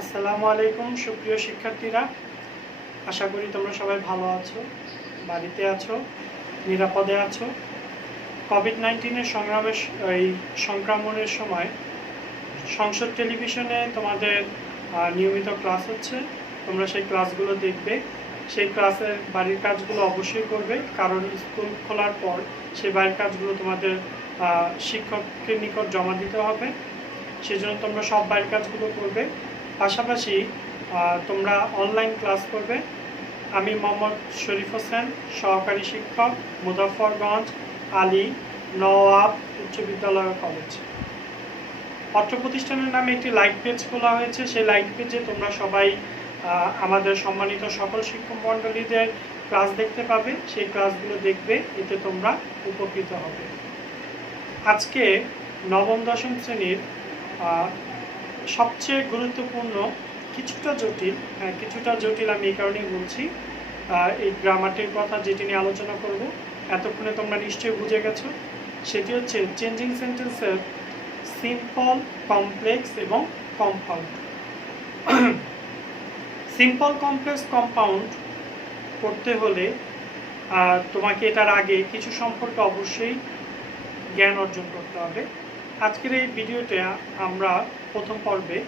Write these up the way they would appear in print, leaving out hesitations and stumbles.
আসসালামু আলাইকুম সুপ্রিয় শিক্ষার্থীরা, আশা করি তোমরা সবাই ভালো আছো, বাড়িতে আছো, নিরাপদে আছো। কোভিড-19 সংক্রমণের সময় সংসদ টেলিভিশনে তোমাদের নিয়মিত ক্লাস হচ্ছে। তোমরা সেই ক্লাসগুলো দেখবে। সেই ক্লাসের বাড়ির কাজগুলো অবশ্যই করবে, কারণ স্কুল খোলার পর সেই বাড়ির কাজগুলো তোমাদের শিক্ষকের নিকট জমা দিতে হবে। সেজন্য তোমরা সব বাড়ির কাজগুলো করবে। পাশাপাশি তোমরা অনলাইন ক্লাস করবে। আমি মোহাম্মদ শরীফ হোসেন, সহকারী শিক্ষক, মুজাফফরগঞ্জ আলী নওয়াব উচ্চ বিদ্যালয় কলেজ। অত্র প্রতিষ্ঠানের নামে একটি লাইক পেজ খোলা হয়েছে। সেই লাইক পেজে তোমরা সবাই আমাদের সম্মানিত সকল শিক্ষক মণ্ডলীদের ক্লাস দেখতে পাবে। সেই ক্লাসগুলো দেখবে, এতে তোমরা উপকৃত হবে। আজকে নবম দশম শ্রেণীর সবচেয়ে গুরুত্বপূর্ণ কিছুটা জটিল আমি এই কারণেই বলছি, এই গ্রামারটির কথা যেটি নিয়ে আলোচনা করব। এতক্ষণে তোমরা নিশ্চয়ই বুঝে গেছো। সেটি হচ্ছে চেঞ্জিং সেন্টেন্সের সিম্পল, কমপ্লেক্স এবং কম্পাউন্ড। সিম্পল, কমপ্লেক্স, কম্পাউন্ড করতে হলে তোমাকে এটার আগে কিছু সম্পর্কে অবশ্যই জ্ঞান অর্জন করতে হবে। আজকের এই ভিডিওতে আমরা প্রথম পর্বে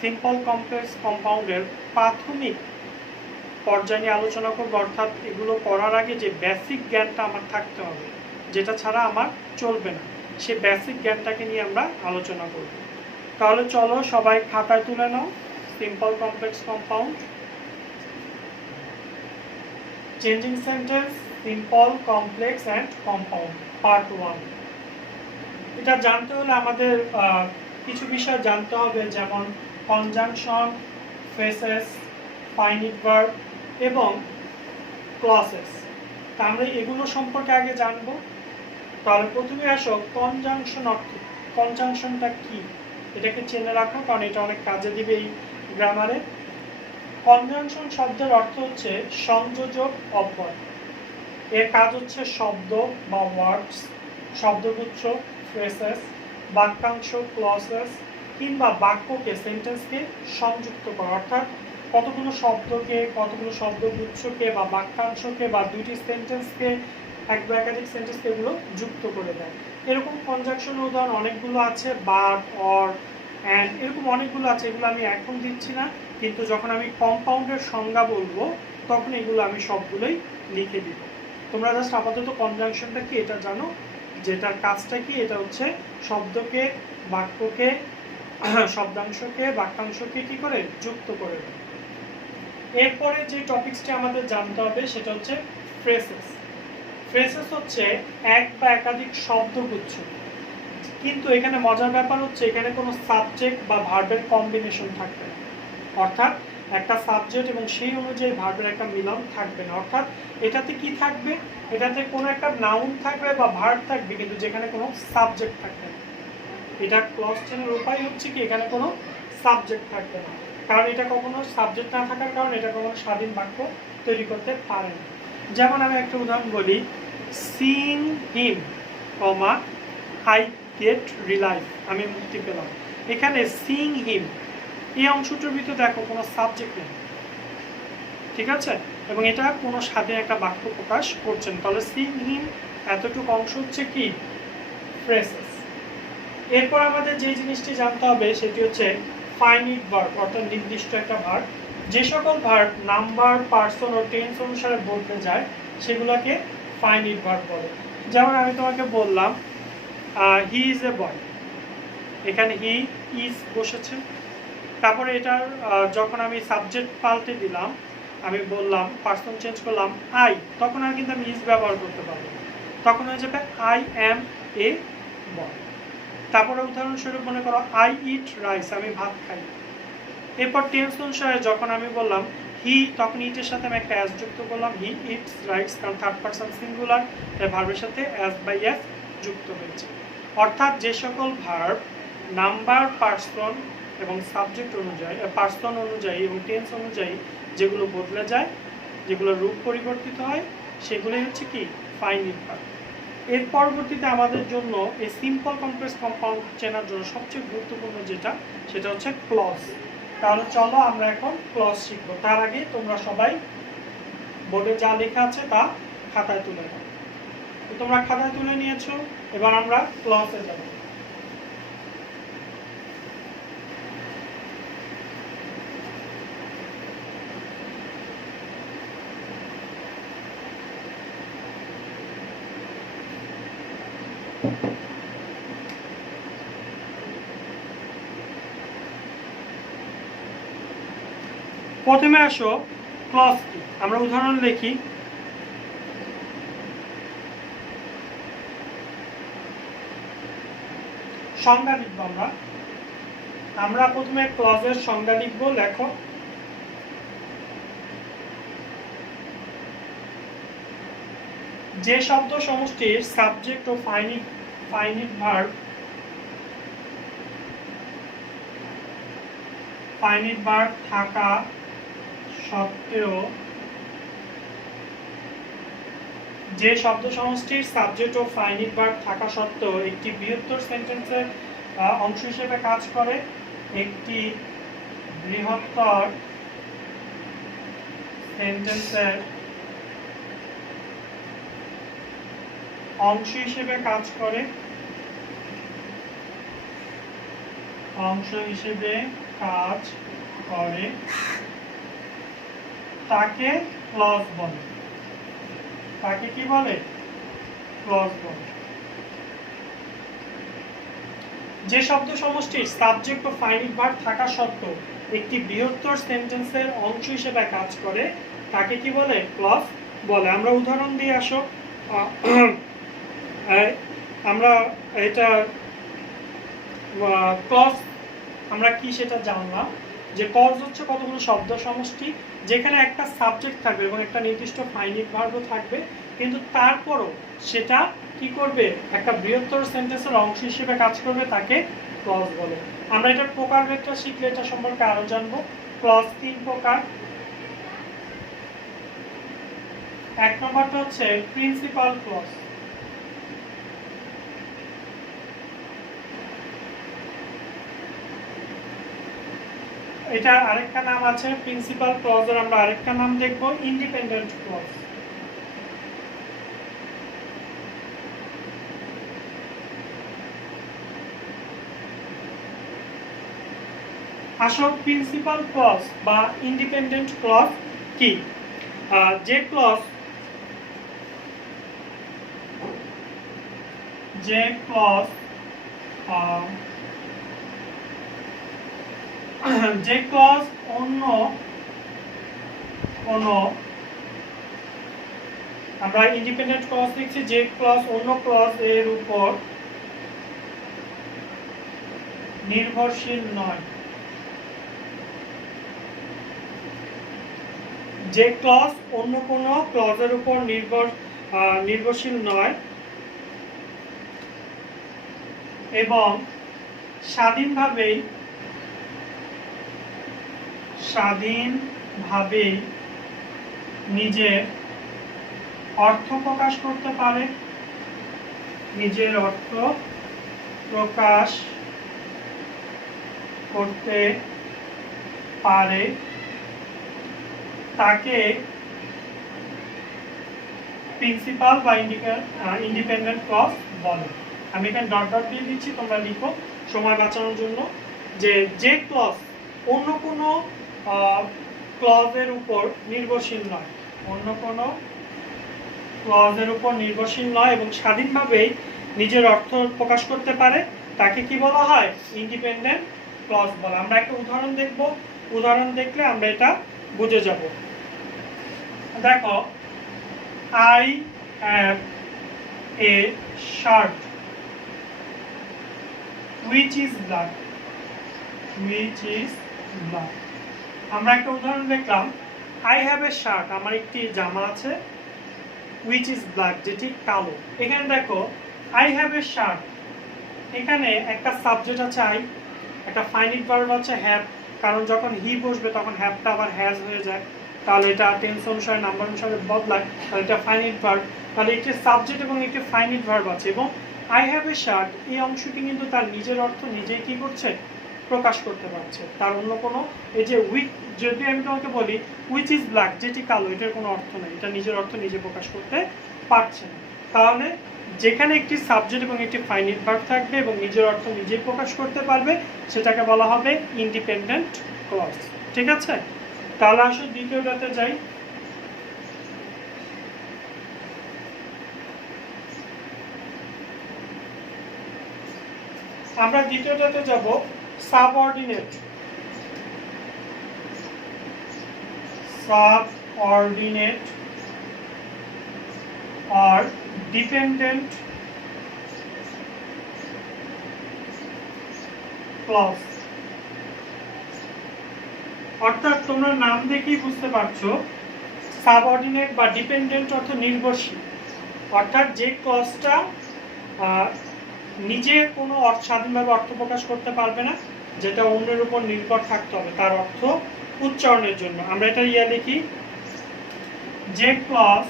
সিম্পল, কমপ্লেক্স, কম্পাউন্ডের প্রাথমিক পর্যায়ে নিয়ে আলোচনা করব। অর্থাৎ এগুলো করার আগে যে বেসিক জ্ঞানটা আমার থাকতে হবে, যেটা ছাড়া আমার চলবে না, সেই বেসিক জ্ঞানটাকে নিয়ে আমরা আলোচনা করব। তাহলে চলো সবাই খাতায় তুলে নাও। Simple, complex, compound. Changing sentence, simple, complex and compound, part 1। এটা জানতে হলে আমাদের কিছু বিষয় জানতে হবে, যেমন কনজাংশন, ফ্রেসেস, ফাইনিট ভার্ব এবং ক্লজেস। তা আমরা এগুলো সম্পর্কে আগে জানবো। তাহলে প্রথমে আসো কনজাংশন অর্থ। কনজাংশনটা কি এটাকে চেনে রাখো, কারণ এটা অনেক কাজে দিবে এই গ্রামারে। কনজাংশন শব্দের অর্থ হচ্ছে সংযোজক অব্যয়। এর কাজ হচ্ছে শব্দ বা ওয়ার্ডস, শব্দগুচ্ছ ফ্রেসেস, বাক্যাংশ ক্লজেস কিংবা বাক্যকে, সেন্টেন্সকে সংযুক্ত করা। অর্থাৎ কতগুলো শব্দকে, কতগুলো শব্দগুচ্ছকে বা বাক্যাংশকে বা দুইটি সেন্টেন্সকে, এক বা একাধিক সেন্টেন্সকে এগুলো যুক্ত করে দেয়। এরকম কনজাংশনের উদাহরণ অনেকগুলো আছে, বাট, অর, অ্যান্ড, এরকম অনেকগুলো আছে। এগুলো আমি এখন দিচ্ছি না, কিন্তু যখন আমি কম্পাউন্ডের সংজ্ঞা বলবো তখন এগুলো আমি সবগুলোই লিখে দিব। তোমরা জাস্ট আপাতত কনজাংশনটা কি এটা জানো, যেটার কাজটা কি। এটা হচ্ছে শব্দকে, বাক্যকে, শব্দাংশকে, বাক্যাংশকে কি করে যুক্ত করে দেয়। এরপরে যে টপিকসটি আমাদের জানতে হবে সেটা হচ্ছে ফ্রেসেস। ফ্রেসেস হচ্ছে এক বা একাধিক শব্দগুচ্ছ, কিন্তু এখানে মজার ব্যাপার হচ্ছে এখানে কোনো সাবজেক্ট বা ভার্বের কম্বিনেশন থাকবে না। অর্থাৎ একটা সাবজেক্ট এবং সেই অনুযায়ী ভার্বের একটা মিলন থাকবে না। অর্থাৎ এটাতে কি থাকবে, এটাতে কোনো একটা নাউন থাকবে বা ভার্ব থাকবে, কিন্তু যেখানে কোনো সাবজেক্ট থাকবে না। এটা ক্লজ চেনের উপায় হচ্ছে কি, এখানে কোনো সাবজেক্ট থাকবে না, কারণ এটা কখনো সাবজেক্ট না থাকার কারণে এটা কখনো স্বাধীন বাক্য তৈরি করতে পারে না। যেমন আমি একটা উদাহরণ বলি, সিং হিম, আই গেট রিলাইভ, আমি মুক্তি পেলাম। এখানে সিং হিম এই অংশটার ভিতরে দেখো কোনো সাবজেক্ট নেই, ঠিক আছে, এবং এটা কোনো স্বাধীন একটা বাক্য প্রকাশ করছেন। তাহলে সিং হিম এতটুকু অংশ হচ্ছে কি ফ্রেসেস। এরপর আমাদের যে জিনিসটি জানতে হবে সেটি হচ্ছে ফাইনিট ভার্ব, অর্থাৎ নির্দিষ্ট একটা ভার্ব। যে সকল ভার্ব নাম্বার, পার্সন ও টেন্স অনুসারে বদলে যায় সেগুলোকে ফাইনিট ভার্ব বলে। যেমন আমি তোমাকে বললাম হি ইজ এ বয়, এখানে হি ইজ বসেছে। তারপরে এটার যখন আমি সাবজেক্ট পাল্টে দিলাম, আমি বললাম পার্সন চেঞ্জ করলাম আই, তখন আর কিন্তু আমি ইজ ব্যবহার করতে পারবো, তখন হয়ে যাবে আই অ্যাম এ বয়। তারপরে উদাহরণস্বরূপ মনে করো আই ইট রাইস, আমি ভাত খাই। এরপর টেন্স অনুসারে যখন আমি বললাম হি, তখন ইটের সাথে আমি একটা অ্যাস যুক্ত করলাম, হি ইটস রাইস, কারণ থার্ড পারসন সিঙ্গুলার, তাই ভার্বের সাথে অ্যাস বাই অ্যাস যুক্ত হয়েছে। অর্থাৎ যে সকল ভার্ব নাম্বার, পার্সন এবং সাবজেক্ট অনুযায়ী, পার্সন অনুযায়ী এবং টেন্স অনুযায়ী যেগুলো বদলে যায়, যেগুলো রূপ পরিবর্তিত হয়, সেগুলোই হচ্ছে কি ফাইনিট ভার্ব। এর পরবর্তীতে আমাদের জন্য এই সিম্পল, কমপ্লেক্স, কম্পাউন্ড চেনার জন্য সবচেয়ে গুরুত্বপূর্ণ যেটা, সেটা হচ্ছে ক্লজ। তাহলে চলো আমরা এখন ক্লজ শিখবো। তার আগে তোমরা সবাই বোর্ডে যা লেখা আছে তা খাতায় তুলে নাও। তোমরা খাতায় তুলে নিয়েছো, এবার আমরা ক্লজে যাব। প্রথমে আসো ক্লজ কি, আমরা উদাহরণ লিখি। সংজ্ঞা লিখবো আমরা প্রথমে ক্লজের সংজ্ঞা লিখবো। লেখো যে শব্দ সমষ্টির সাবজেক্ট ও ফাইনিট ভার্ব থাকা সত্ত্বেও যে শব্দ সমষ্টির সাবজেক্ট ও ফাইনিট ভার্ব থাকা সত্ত্বেও একটি বৃহত্তর সেন্টেন্সের অংশ হিসেবে কাজ করে, একটি বৃহত্তর সেন্টেন্সের অংশ হিসেবে কাজ করে, তাকে ক্লজ বলে। তাকে কি বলে? ক্লজ বলে। যে শব্দ সমষ্টির সাবজেক্ট ও ফাইনিট ভার্ব থাকা সত্ত্বেও একটি বৃহত্তর সেন্টেন্সের অংশ হিসেবে কাজ করে, তাকে কি বলে? ক্লজ বলে। আমরা উদাহরণ দিয়ে আসো। আমরা এটা ক্লজ আমরা কি সেটা জানলাম, যে ক্লজ হচ্ছে কতগুলো শব্দ সমষ্টি যেখানে একটা সাবজেক্ট থাকবে এবং একটা নির্দিষ্ট ফাইনিট ভার্বও থাকবে, কিন্তু তারপরও সেটা কি করবে? একটা বৃহত্তর সেন্টেন্সের অংশ হিসেবে কাজ করবে, তাকে ক্লজ বলে। আমরা এটার প্রকারভেদটা শিখলে এটা সম্পর্কে আরো জানবো। ক্লজ 3 প্রকার। এক নম্বরটা হচ্ছে প্রিন্সিপাল ক্লজ। এটা আরেকটা নাম আছে প্রিন্সিপাল ক্লজের, আমরা আরেকটা নাম দেখব ইন্ডিপেন্ডেন্ট ক্লজ। আসল প্রিন্সিপাল ক্লজ বা ইন্ডিপেন্ডেন্ট ক্লজ কি? যে ক্লজ অন্য কোনো, আমরা ইন্ডিপেন্ডেন্ট ক্লজ লিখছি, যে ক্লজ অন্য ক্লজ এর উপর নির্ভরশীল নয়। যে ক্লজ অন্য কোনো ক্লজের উপর নির্ভরশীল নয় এবং স্বাধীনভাবেই নিজের অর্থ প্রকাশ করতে পারে, তাকে প্রিন্সিপাল বা ইন্ডিপেন্ডেন্ট ক্লজ বলে। আমি এখানে ডট ডট দিয়ে দিচ্ছি, তোমরা লিখো সময় বাঁচানোর জন্য। যে ক্লজ অন্য কোনো ক্লজের উপর নির্ভরশীল নয় এবং স্বাধীনভাবেই নিজের অর্থ প্রকাশ করতে পারে, তাকে কি বলা হয়? ইন্ডিপেন্ডেন্ট ক্লজ বলে। আমরা একটা উদাহরণ দেখব, উদাহরণ দেখলে আমরা এটা বুঝে যাব। দেখো, I have a shirt which is black. আমরা একটা উদাহরণ দেখলাম, I have a shirt, আমার একটি জামা আছে, which is black, যেটি কালো। এখানে দেখো I have a shirt, এখানে একটা সাবজেক্ট আছে I, একটা ফাইনিট ভার্ব আছে have, কারণ যখন হি বসবে তখন হ্যাভটা আবার হ্যাজ হয়ে যায়, তাহলে এটা টেন্স অনুসারে নাম্বার অনুসারে বদলায়, তাহলে এটা ফাইনিট ভার্ব। তাহলে একটি সাবজেক্ট এবং একটি ফাইনিট ভার্ব আছে এবং I have a shirt এই অংশটি কিন্তু তার নিজের অর্থ নিজেই কি করছে? প্রকাশ করতে পারছে, তার অন্য কোনো, এই যে যদি আমি তোমাকে বলি উইচ ইজ ব্ল্যাক, যেটি কালো, এটার কোনো অর্থ নেই, এটা নিজের অর্থ নিজে প্রকাশ করতে পারছে না। তাহলে যেখানে একটি সাবজেক্ট এবং একটি ফাইনাইট ভার্ব থাকবে এবং নিজের অর্থ নিজেই প্রকাশ করতে পারবে, সেটাকে বলা হবে ইন্ডিপেন্ডেন্ট ক্লজ। ঠিক আছে, তাহলে আসলে দ্বিতীয়টাতে যাই। আমরা দ্বিতীয়টাতে যাব, subordinate. Subordinate or dependent clause। অর্থাৎ তোমরা নাম দেখেই বুঝতে পারছো সাবঅর্ডিনেট বা ডিপেন্ডেন্ট অর্থ নির্ভরশীল, অর্থাৎ যে ক্লজটা নিজে কোনো স্বাধীনভাবে অর্থ প্রকাশ করতে পারবে না, যেটা অন্যের উপর নির্ভর থাকতে হবে তার অর্থ উচ্চারণের জন্য। আমরা এটা লিখি, যে ক্লজ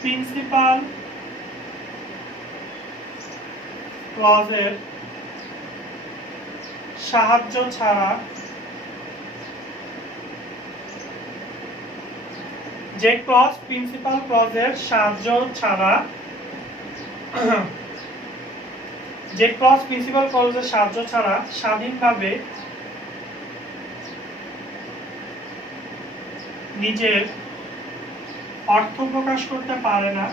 প্রিন্সিপাল ক্লজের সাহায্য ছাড়া, যে ক্লজ প্রিন্সিপাল ক্লজের সাহায্য ছাড়া, যে ক্লজ প্রিন্সিপাল ক্লজের সাহায্য ছাড়া স্বাধীনভাবে নিজের অর্থ প্রকাশ করতে পারে না,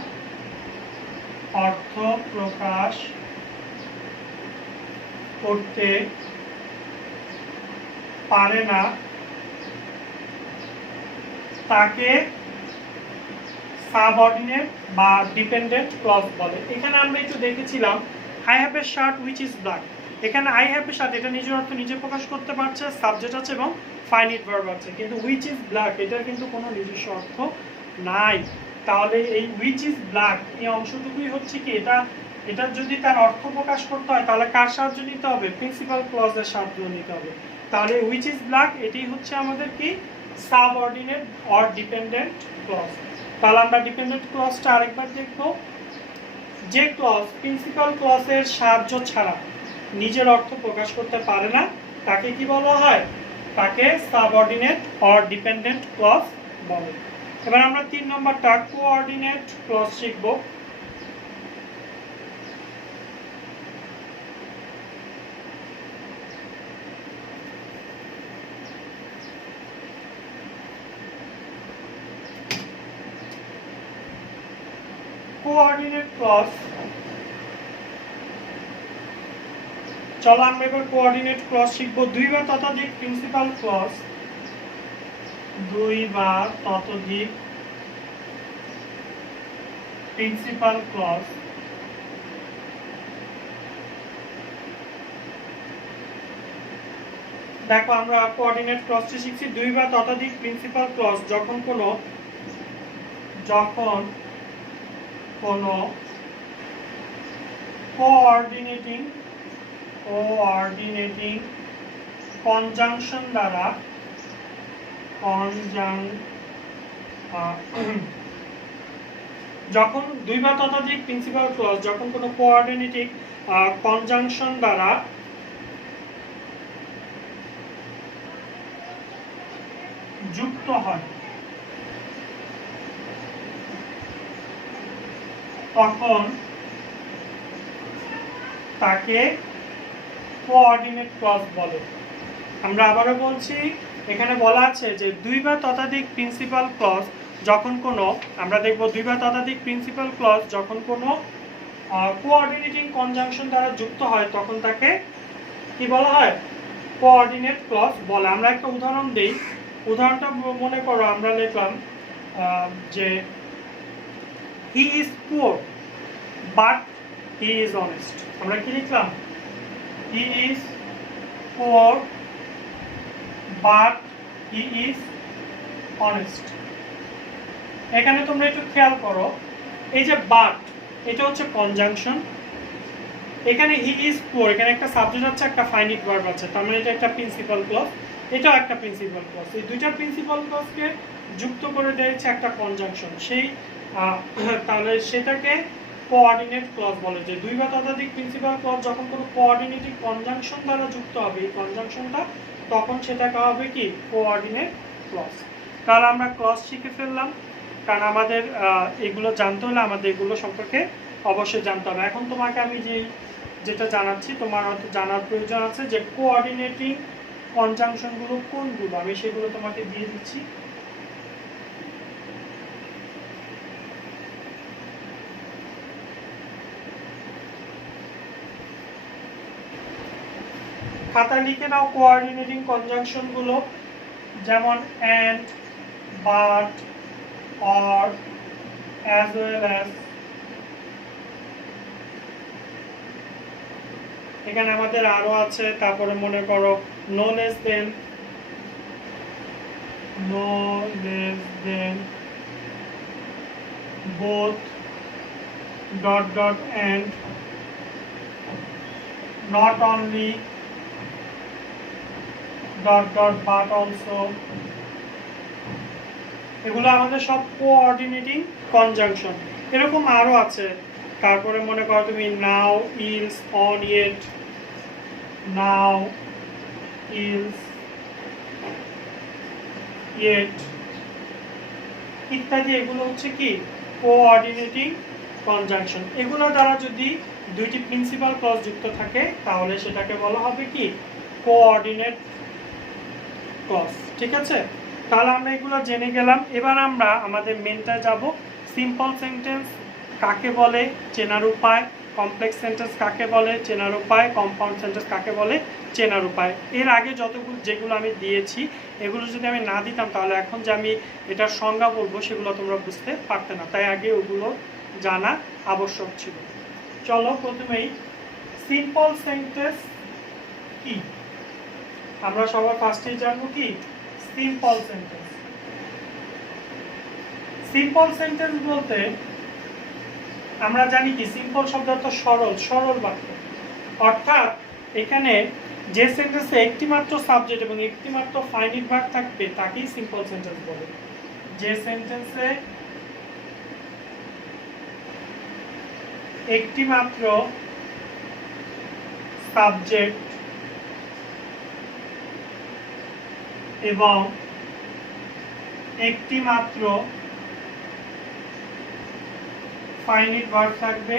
অর্থ প্রকাশ করতে পারে না, তাকে সাবঅর্ডিনেট বা ডিপেন্ডেন্ট ক্লজ বলে। এখানে আমরা একটু দেখেছিলাম I have a shirt which is black. এখানে আই হ্যাভ এ শার্ট, এটা নিজের অর্থ নিজে প্রকাশ করতে পারছে, সাবজেক্ট আছে এবং ফাইনাইট ভার্ব আছে, কিন্তু হুইচ ইজ ব্ল্যাক এটার কিন্তু কোনো নিজস্ব অর্থ নাই। তাহলে এই হুইচ ইজ ব্ল্যাক এই অংশটুকুই হচ্ছে কি, এটার যদি তার অর্থ প্রকাশ করতে হয় তাহলে কার সাহায্য নিতে হবে? প্রিন্সিপাল ক্লজের সাহায্য নিতে হবে। তাহলে হুইচ ইজ ব্ল্যাক এটি হচ্ছে আমাদের কি সাবঅর্ডিনেট অর ডিপেন্ডেন্ট ক্লজ। তাহলে আমরা ডিপেন্ডেন্ট ক্লজটা আরেকবার দেখব। যে ক্লজ প্রিন্সিপাল ক্লজের সাহায্য ছাড়া নিজের অর্থ প্রকাশ করতে পারে না, তাকে কি বলা হয়? তাকে সাবঅর্ডিনেট অর ডিপেন্ডেন্ট ক্লজ বলে। এবার আমরা 3 নম্বরটা কোঅর্ডিনেট ক্লজ শিখব। কোঅর্ডিনেট ক্লজ, চলো আমরা এবার কোঅর্ডিনেট ক্লজ শিখব। 2 বা ততোধিক প্রিন্সিপাল ক্লজ, 2 বা ততোধিক প্রিন্সিপাল ক্লজ দেখো আমরা কোঅর্ডিনেট ক্লজটি শিখছি। 2 বা ততোধিক প্রিন্সিপাল ক্লজ যখন কোনো কোঅর্ডিনেটিং কনজাংশন দ্বারা যখন 2 বা ততোধিক প্রিন্সিপাল ক্লজ যখন কোনো কোঅর্ডিনেটিং কনজাংশন দ্বারা যুক্ত হয়, তখন তাকে কোঅর্ডিনেট ক্লজ বলে। আমরা আবারও বলছি, এখানে বলা আছে যে 2 বা ততোধিক প্রিন্সিপাল ক্লজ যখন কোনো, আমরা দেখব 2 বা ততোধিক প্রিন্সিপাল ক্লজ যখন কোনো কোঅর্ডিনেটিং কনজাংশন দ্বারা যুক্ত হয় তখন তাকে কি বলা হয়? কোঅর্ডিনেট ক্লজ বলে। আমরা একটা উদাহরণ দেই। উদাহরণটা মনে করো, আমরা লিখলাম যে he is poor but he is honest. আমরা কি লিখলাম? He is poor but he is honest. এখানে তোমরা একটু খেয়াল করো, এই যে বাট এটা হচ্ছে কনজাংশন, এখানে হি ইজ পুয়ার, এখানে একটা সাবজেক্ট আছে, একটা ফাইনাইট ভার্ব আছে, তার মানে এটা একটা প্রিন্সিপাল ক্লজ, এটাও একটা প্রিন্সিপাল ক্লজ। এই দুইটা প্রিন্সিপাল ক্লজকে যুক্ত করে দিয়েছে একটা কনজাংশন। সেই তাহলে সেটাকে কোঅর্ডিনেট ক্লজ বলে, যে দুই বা ততোধিক প্রিন্সিপাল ক্লজ যখন কোনো কোঅর্ডিনেটিং কনজাংশন দ্বারা যুক্ত হবে, এই কনজাংশনটা তখন সেটাকে হবে কি কোঅর্ডিনেট ক্লজ। তাহলে আমরা ক্লজ শিখে ফেললাম, কারণ আমাদের এগুলো জানতে হলে আমাদের এগুলো সম্পর্কে অবশ্যই জানতে হবে। এখন তোমাকে আমি যেটা জানাচ্ছি, তোমার হয়তো জানার প্রয়োজন আছে যে কোঅর্ডিনেটিং কনজাংশনগুলো কোনগুলো, আমি সেগুলো তোমাকে দিয়ে দিচ্ছি। খাতা লিখে নাও কোঅর্ডিনেটিং কনজাংশনগুলো, যেমন and, but, or, as well as. এখানে আমাদের আরো আছে, তারপরে মনে করো no less than, no less than, both, dot dot and, not only, dot dot but also. এগুলো আমাদের সব কোঅর্ডিনেটিং কনজাংশন। এরকম আরো আছে, তারপরে মনে করো তুমি নাও, else, on, yet, now, else, yet ইত্যাদি। এগুলো হচ্ছে কি কোঅর্ডিনেটিং কনজাংশন। এগুলো দ্বারা যদি দুইটি প্রিন্সিপাল ক্লজ যুক্ত থাকে তাহলে সেটাকে বলা হবে কি কোঅর্ডিনেট ক্লজ। ঠিক আছে, তাহলে আমরা এগুলো জেনে গেলাম। এবার আমরা আমাদের মেনটা যাব। সিম্পল সেন্টেন্স কাকে বলে, চেনার উপায়। কমপ্লেক্স সেন্টেন্স কাকে বলে, চেনার উপায়। কম্পাউন্ড সেন্টেন্স কাকে বলে, চেনার উপায়। এর আগে যেগুলো আমি দিয়েছি এগুলো যদি আমি না দিতাম তাহলে এখন যে আমি এটার সংজ্ঞা বলবো সেগুলো তোমরা বুঝতে পারতে না, তাই আগে ওগুলো জানা আবশ্যক ছিল। চলো প্রথমেই সিম্পল সেন্টেন্স কি আমরা সবার ফার্স্টেই জানবো কি সিম্পল সেন্টেন্স। সিম্পল সেন্টেন্স বলতে আমরা জানি কি সিম্পল শব্দ অর্থ সরল, সরল বাক্য। অর্থাৎ এখানে যে সেন্টেন্সে একটি মাত্র সাবজেক্ট এবং একটি মাত্র ফাইনাইট ভার্ব থাকবে তাকেই সিম্পল সেন্টেন্স বলে। যে সেন্টেন্সে একটি মাত্র সাবজেক্ট এবং একটি মাত্র ফাইনাইট ভার্ব থাকবে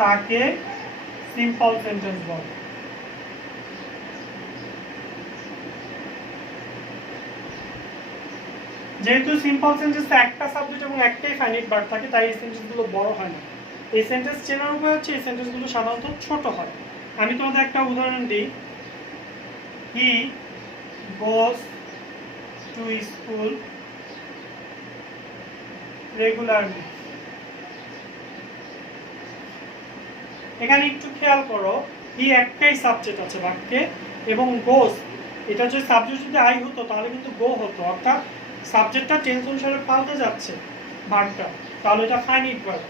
তাকে সিম্পল সেন্টেন্স বলে। যেহেতু সিম্পল সেন্টেন্সে একটা সাবজেক্ট এবং একটাই ফাইনাইট ভার্ব থাকে তাই এই সেন্টেন্সগুলো বড় হয় না। এই সেন্টেন্স চেনার উপায় হচ্ছে এই সেন্টেন্সগুলো সাধারণত ছোট হয়। আমি তোমাদের একটা উদাহরণ দিই। হি গোস টু স্কুল রেগুলারলি। এখানে একটু খেয়াল করো, হি একটাই সাবজেক্ট আছে বাক্যে এবং গোস এটা যদি সাবজেক্ট যদি আই হতো তাহলে কিন্তু গো হতো, অর্থাৎ সাবজেক্টটা টেন্স অনুসারে পাল্টে যাচ্ছে ভার্বটা, তাহলে এটা ফাইনাইট ভার্ব।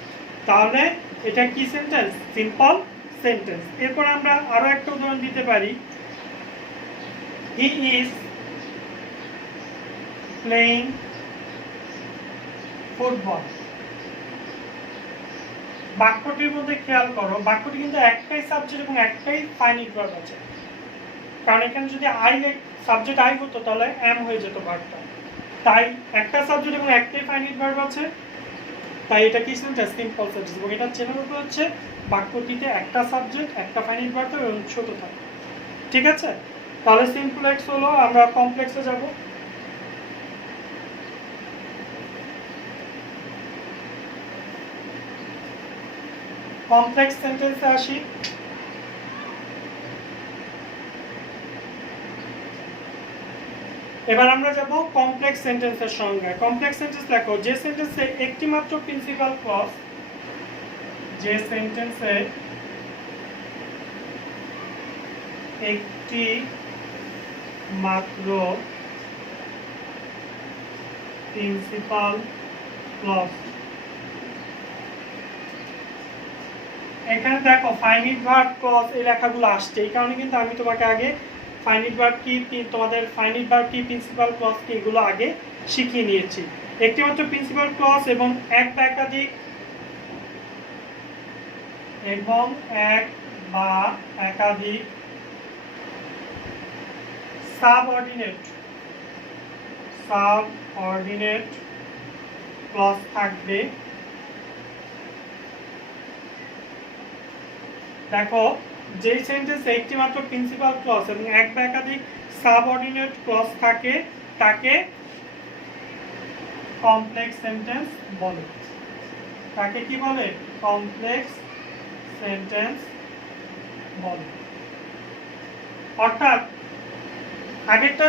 তাহলে এটা কি সেন্টেন্স? Simple sentence. এরপর আমরা আরো একটা উদাহরণ দিতে পারি। He is playing football. বাক্যটির মধ্যে খেয়াল করো, বাক্যটি কিন্তু একটাই সাবজেক্ট এবং একটাই ফাইনাইট ভার্ব আছে, কারণ এখানে যদি সাবজেক্ট আই হতো তাহলে এম হয়ে যেত ভার্বটা। তাই একটা সাবজেক্ট এবং একটাই ফাইনাইট ভার্ব আছে, তাই এটা কি সেন্টেন্স? Simple sentence. এবং এটা চেনার উপায় হচ্ছে বাক্যটিতে একটা সাবজেক্ট একটা ফাইনাইট ভার্ব এবং ছোট থাকে। ঠিক আছে, তাহলে সিম্পলেক্স হলো। আমরা কমপ্লেক্সে যাব। কমপ্লেক্স সেন্টেন্সে আসি। এবার আমরা যাব কমপ্লেক্স সেন্টেন্সের সংজ্ঞা। কমপ্লেক্স সেন্টেন্স লেখো, যে সেন্টেন্সে একটি মাত্র প্রিন্সিপাল ক্লজ, যে সেন্টেন্সে একটি মাত্র প্রিন্সিপাল ক্লজ। এখানে দেখো ফাইনাইট ভার্ব ক্লজ এই লেখাগুলো আসছে, এই কারণে কিন্তু আমি তোমাকে আগে ফাইনাইট ভার্ব কি, তোমাদের ফাইনাইট ভার্ব কি, প্রিন্সিপাল ক্লজ কি, এগুলো আগে শিখিয়ে নিয়েছি। একটি মাত্র প্রিন্সিপাল ক্লজ এবং এক বা একাধিক সাবঅর্ডিনেট ক্লজ থাকবে। দেখো, যেই সেন্টেন্সে একটি মাত্র প্রিন্সিপাল ক্লজ এবং এক বা একাধিক সাবঅর্ডিনেট ক্লজ থাকে তাকে কমপ্লেক্স সেন্টেন্স বলে। তাকে কি বলে? কমপ্লেক্স সেন্টেন্স বলে। অর্থাৎ আগেরটা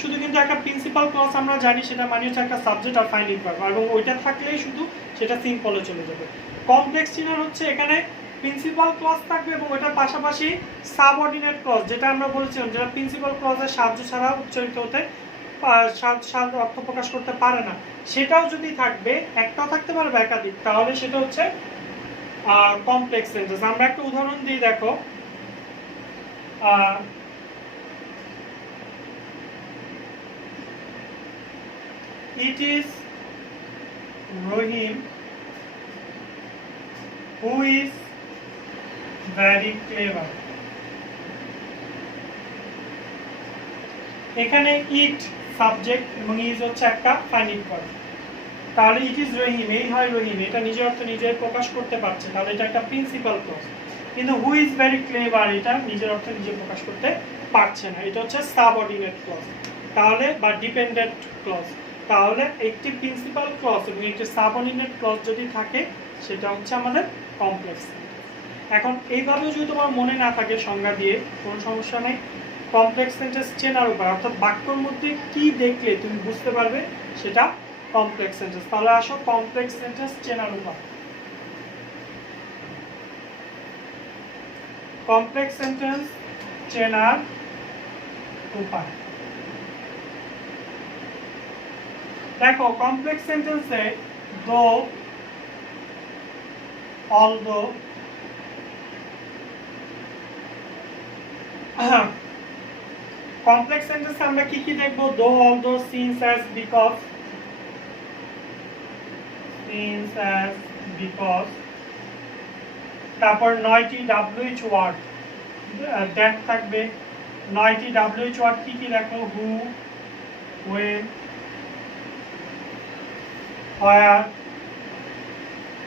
শুধু কিন্তু একটা প্রিন্সিপাল ক্লজ আমরা জানি, সেটা মানে হচ্ছে একটা সাবজেক্ট আর ফাইনাল ভার্ব, এবং ওইটা থাকলেই শুধু সেটা সিম্পলে চলে যাবে। কমপ্লেক্স চিহ্ন হচ্ছে এখানে প্রিন্সিপাল ক্লজ থাকবে এবং ওটার পাশাপাশি সাবঅর্ডিনেট ক্লজ, যেটা আমরা বলেছিলাম যেটা প্রিন্সিপাল ক্লজের সাহায্য ছাড়া উচ্চারিত হতে অর্থ প্রকাশ করতে পারে না, সেটাও যদি থাকবে, একটাও থাকতে পারে বা একাধিক, তাহলে সেটা হচ্ছে কমপ্লেক্স সেন্টেন্স। আমরা একটা উদাহরণ দিই, দেখো, it is Rohim who is very clever। এখানে ইট সাবজেক্ট এবং ইজ হচ্ছে একটা ফাইনাল ভার্ব, তাহলে ইট ইজ রহিম, এই হয় রহিম, এটা নিজের অর্থ নিজে প্রকাশ করতে পারছে, তাহলে এটা একটা প্রিন্সিপাল ক্লজ। কিন্তু হু ইজ ভেরি ক্লেভার, এটা নিজের অর্থ নিজে প্রকাশ করতে পারছে না, এটা হচ্ছে সাবঅর্ডিনেট ক্লজ, তাহলে বা ডিপেন্ডেন্ট ক্লজ। তাহলে একটি প্রিন্সিপাল ক্লজ এবং একটি সাবঅর্ডিনেট ক্লজ যদি থাকে, সেটা হচ্ছে আমাদের কমপ্লেক্স। এখন এইভাবেও যদি তোমার মনে না থাকে সংজ্ঞা দিয়ে, কোনো সমস্যা নেই। কমপ্লেক্স সেন্টেন্স চেনার উপায়, অর্থাৎ বাক্যর মধ্যে কি দেখলে তুমি বুঝতে পারবে সেটা কমপ্লেক্স সেন্টেন্স। তাহলে আসো কমপ্লেক্স সেন্টেন্স চেনার উপায়। কমপ্লেক্স সেন্টেন্স চেনার উপায়, দেখো, কমপ্লেক্স সেন্টেন্সে দো, অলদো, কমপ্লেক্স সেন্টেন্সে আমরা কি কি দেখবো? দো, অলদো, সিন্স, অ্যাজ, বিকজ, তারপর 9টি WH ওয়ার্ড, দ্যাট থাকবে। 9টি WH ওয়ার্ড কি কি দেখো? হু, when, where,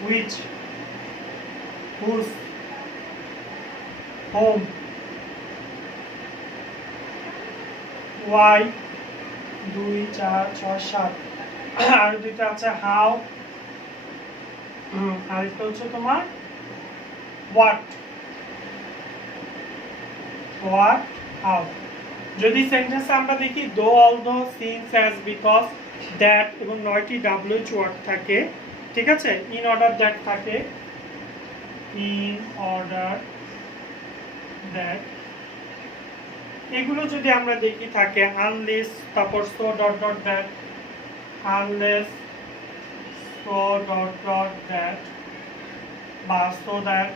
which, whose, whom, why, 2, 4, 6, 7, আর দুইটা আছে হাউ, আর একটা হচ্ছে তোমার what, how। যদি সেন্টেন্সে আমরা দেখি দো, although, since, as, because, that এবং 9টি WH ওয়ার্ড থাকে, ঠিক আছে, ইন অর্ডার দ্যাট থাকে, ইন অর্ডার দ্যাট, এগুলো যদি আমরা দেখি থাকে আনলেস, তারপর so dot dot that, unless, so dot dot that বা সো দ্যাট,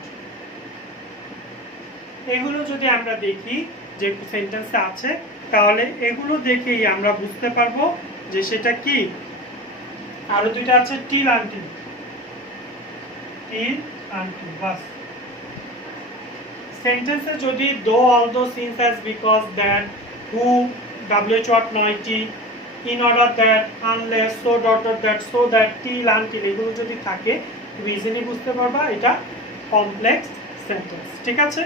এগুলো যদি আমরা দেখি যে সেন্টেন্সে আছে, তাহলে এগুলো দেখেই আমরা বুঝতে পারবো যে সেটা কি। আরো দুইটা আছে টিল আনটিল, বাস। সেন্টেন্সে যদি though, although, since, as, because, that, who, WH word 9টি, in order that, unless, so dot dot that, so that, till until, এগুলো যদি থাকে তুমি ইজিলি বুঝতে পারবা এটা কমপ্লেক্স সেন্টেন্স। ঠিক আছে,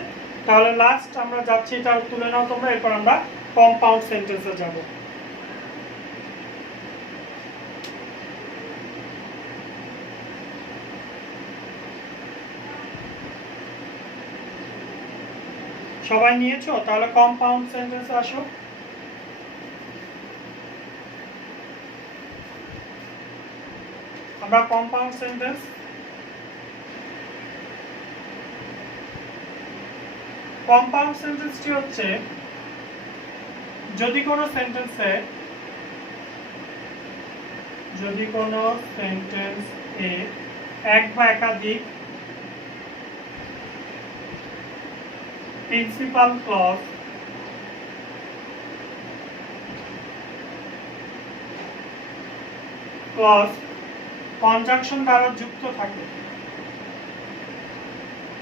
তাহলে লাস্ট আমরা যাচ্ছি, এটা তুলে নাও তোমরা, এরপর আমরা কম্পাউন্ড সেন্টেন্সে যাব। সবাই নিয়েছো? তাহলে কম্পাউন্ড সেন্টেন্সে আসো। আমরা কম্পাউন্ড সেন্টেন্স, কম্পাউন্ড সেন্টেন্সটি হচ্ছে যদি কোনো সেন্টেন্সে এক বা একাধিক প্রিন্সিপাল ক্লজ ক্লজ কনজাংশন দ্বারা যুক্ত থাকে,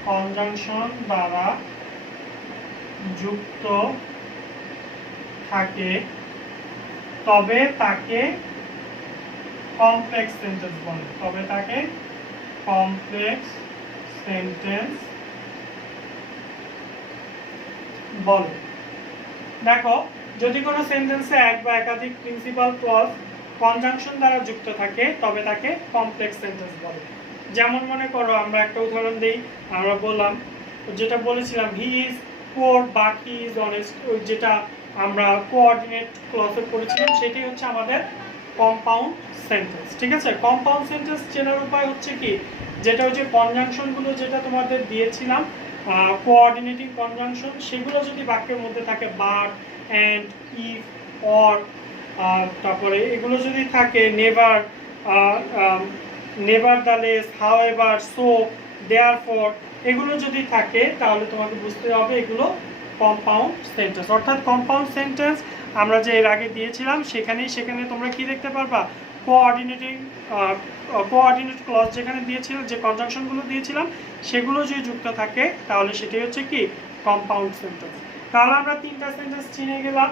কনজাংশন দ্বারা যুক্ত থাকে, তবে তাকে কমপ্লেক্স সেন্টেন্স বলে, তবে তাকে কমপ্লেক্স সেন্টেন্স বলে। দেখো, যদি কোনো সেন্টেন্সে এক বা একাধিক প্রিন্সিপাল ক্লজ কনজাংশন দ্বারা যুক্ত থাকে তবে তাকে কমপ্লেক্স সেন্টেন্স বলে। যেমন মনে করো, আমরা একটা উদাহরণ দিই, আমরা বললাম, যেটা বলেছিলাম হি ইজ পোর বা হি ইজ অনেস্ট, যেটা আমরা কোঅর্ডিনেট ক্লজে পড়েছিলাম, সেটাই হচ্ছে আমাদের কম্পাউন্ড সেন্টেন্স। ঠিক আছে, কম্পাউন্ড সেন্টেন্স চেনার উপায় হচ্ছে কি, যেটা হচ্ছে কনজাংশনগুলো যেটা তোমাদের দিয়েছিলাম, কোঅর্ডিনেটিং কনজাংশন, সেগুলো যদি বাক্যের মধ্যে থাকে, বাট, অ্যান্ড, ইফ, অর, তারপরে এগুলো যদি থাকে, নেভার, নেভারদালেস, হাউএভার, সো, দেয়ারফর, এগুলো যদি থাকে তাহলে তোমাকে বুঝতে হবে এগুলো কম্পাউন্ড সেন্টেন্স। অর্থাৎ কম্পাউন্ড সেন্টেন্স আমরা যে এর আগে দিয়েছিলাম সেখানে তোমরা কি দেখতে পারবা, কোঅর্ডিনেট ক্লজ যেখানে দিয়েছিলাম, যে কনজাংশনগুলো দিয়েছিলাম সেগুলো যদি যুক্ত থাকে তাহলে সেটাই হচ্ছে কি কম্পাউন্ড সেন্টেন্স। তাহলে আমরা তিনটা সেন্টেন্স চিনে গেলাম।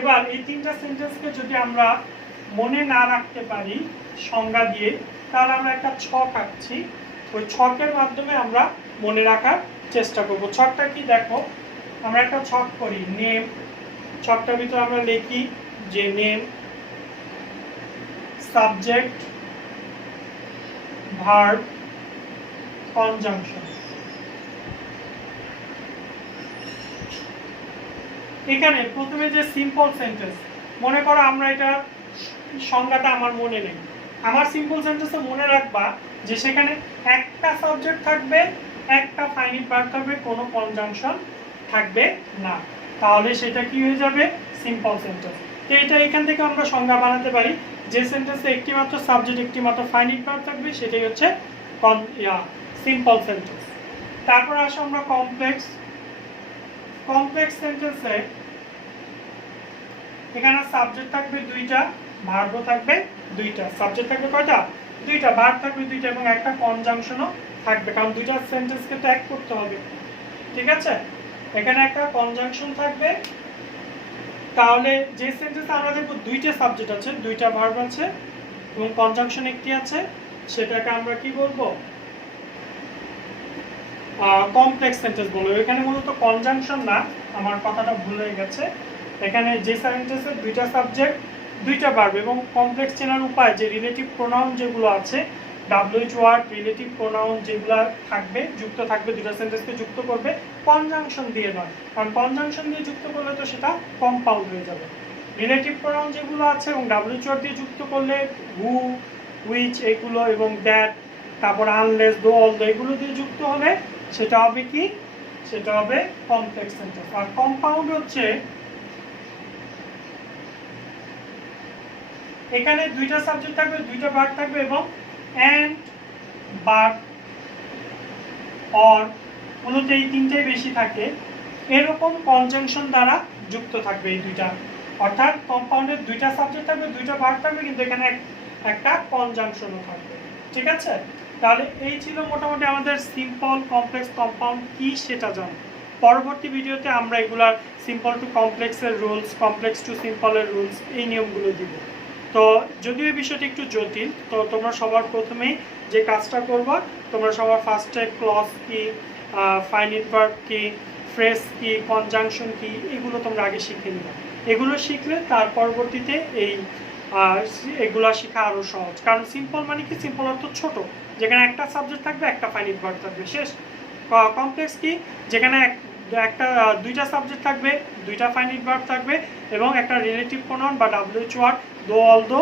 এবার এই তিনটা সেন্টেন্সকে যদি আমরা মনে না রাখতে পারি সংজ্ঞা দিয়ে, তাহলে আমরা একটা ছক আঁকছি, ওই ছকের মাধ্যমে আমরা মনে রাখার চেষ্টা করব। ছকটা কি দেখো, আমরা একটা ছক করি, নেম, ছকটার ভিতরে আমরা লিখি যে নেম, সাবজেক্ট, ভার্ব, কনজাংশন। এখানে প্রথমে যে সিম্পল সেন্টেন্স, মনে করো আমরা এটা সংজ্ঞাটা আমার মনে নেই, আমার সিম্পল সেন্টেন্সে মনে রাখবা যে সেখানে একটা সাবজেক্ট থাকবে, একটা ফাইনাইট ভার্ব থাকবে, কোনো কনজাংশন থাকবে না, তাহলে সেটা কি হয়ে যাবে সিম্পল সেন্টেন্স। তো এটা এখান থেকে আমরা সংজ্ঞা বানাতে পারি, যে সেন্টেন্সে একটি মাত্র সাবজেক্ট, একটি মাত্র ফাইনাইট ভার্ব থাকবে, সেটাই হচ্ছে সিম্পল সেন্টেন্স। তারপর আসো আমরা কমপ্লেক্স সেন্টেন্সে, এখানে সাবজেক্ট থাকবে দুইটা, ভার্ব থাকবে দুইটা। সাবজেক্ট থাকবে কয়টা? দুইটা। ভার্ব থাকবে দুইটা এবং একটা কনজাংশনও থাকবে, কারণ দুইটা সেন্টেন্সকে তো এক করতে হবে। ঠিক আছে, এখানে একটা কনজাংশন থাকবে। তাহলে যে সেন্টেন্সে আমরা দেখব দুইটা সাবজেক্ট আছে, দুইটা ভার্ব আছে এবং কনজাংশন একটি আছে, সেটাকে আমরা কি বলবো? কমপ্লেক্স সেন্টেন্স বলবো। এখানে মূলত কনজাংশন না, আমার কথাটা ভুল হয়ে গেছে। এখানে যে সেন্টেন্সে দুইটা সাবজেক্ট, দুইটা ভার্ব এবং কমপ্লেক্স চেনার উপায়, যে রিলেটিভ প্রোনাউন যেগুলো আছে, WH ওয়ার্ড, রিলেটিভ প্রোনাউন যেগুলো থাকবে, যুক্ত থাকবে, দুইটা সেন্টেন্সকে যুক্ত করবে, কনজাংশন দিয়ে নয়, কারণ কনজাংশন দিয়ে যুক্ত করলে তো সেটা কম্পাউন্ড হয়ে যাবে। রিলেটিভ প্রোনাউন যেগুলো আছে এবং WH ওয়ার্ড দিয়ে যুক্ত করলে, হু, হুইচ এগুলো এবং দ্যাট, তারপর আনলেস, দো, অলদো এগুলো দিয়ে যুক্ত হলে সেটা হবে কি? সেটা হবে কমপ্লেক্স সেন্টেন্স। আর কম্পাউন্ড হচ্ছে এখানে দুইটা সাবজেক্ট থাকবে, দুইটা ভার্ব থাকবে এবং এন্ড, বাট, অর, মূলত এই তিনটাই বেশি থাকে, এরকম কনজাংশন দ্বারা যুক্ত থাকবে এই দুইটা। অর্থাৎ কম্পাউন্ডের দুইটা সাবজেক্ট থাকবে, দুইটা ভার্ব থাকবে, কিন্তু এখানে একটা কনজাংশনও থাকবে। ঠিক আছে, তাহলে এই ছিল মোটামুটি আমাদের সিম্পল, কমপ্লেক্স, কম্পাউন্ড কি সেটা জানো। পরবর্তী ভিডিওতে আমরা এগুলার সিম্পল টু কমপ্লেক্সের রুলস, কমপ্লেক্স টু সিম্পলের রুলস, এই নিয়মগুলো দিব। তো যদিও এই বিষয়টি একটু জটিল, তো তোমরা সবার প্রথমেই যে কাজটা করবা, তোমরা সবার ফার্স্টে ক্লজ কি, ফাইনাইট ভার্ব কি, ফ্রেজ কি, কনজাংশন কি, এগুলো তোমরা আগে শিখে নিবা। এগুলো শিখলে তার পরবর্তীতে এগুলা শেখা আরও সহজ। কারণ সিম্পল মানে কি? সিম্পল অর্থ ছোট, যেখানে একটা সাবজেক্ট থাকবে, একটা ফাইনাইট ভার্ব থাকবে, শেষ। কমপ্লেক্স কি? যেখানে দুইটা সাবজেক্ট থাকবে, দুইটা ফাইনাইট ভার্ব থাকবে এবং একটা রিলেটিভ প্রোনাউন বা WH ওয়ার্ড, দো, অলদো,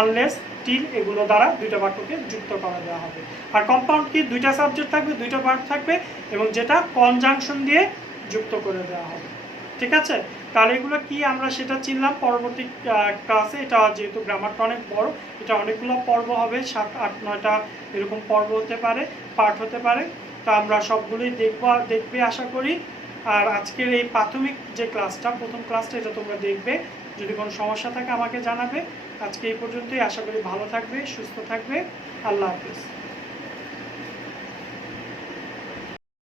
আনলেস, টিল এগুলো দ্বারা দুইটা বাক্যকে যুক্ত করা দেওয়া হবে। আর কম্পাউন্ড কি? দুইটা সাবজেক্ট থাকবে, দুইটা ভার্ব থাকবে এবং যেটা কনজাংশন দিয়ে যুক্ত করে দেওয়া হবে। ঠিক আছে, তাহলে এগুলো কি আমরা সেটা চিনলাম। পরবর্তী ক্লাসে, এটা যেহেতু গ্রামারটা অনেক বড়, এটা অনেকগুলো পর্ব হবে, 7, 8, 9টা এরকম পর্ব হতে পারে, পার্ট হতে পারে। তো আমরা সবগুলোই দেখবে আশা করি। আর আজকের এই প্রাথমিক যে ক্লাসটা, প্রথম ক্লাসটা, এটা তোমরা দেখবে। যদি কোনো সমস্যা থাকে আমাকে জানাবে। আজকে এই পর্যন্তই। আশা করি ভালো থাকবে, সুস্থ থাকবে। আল্লাহ হাফেজ।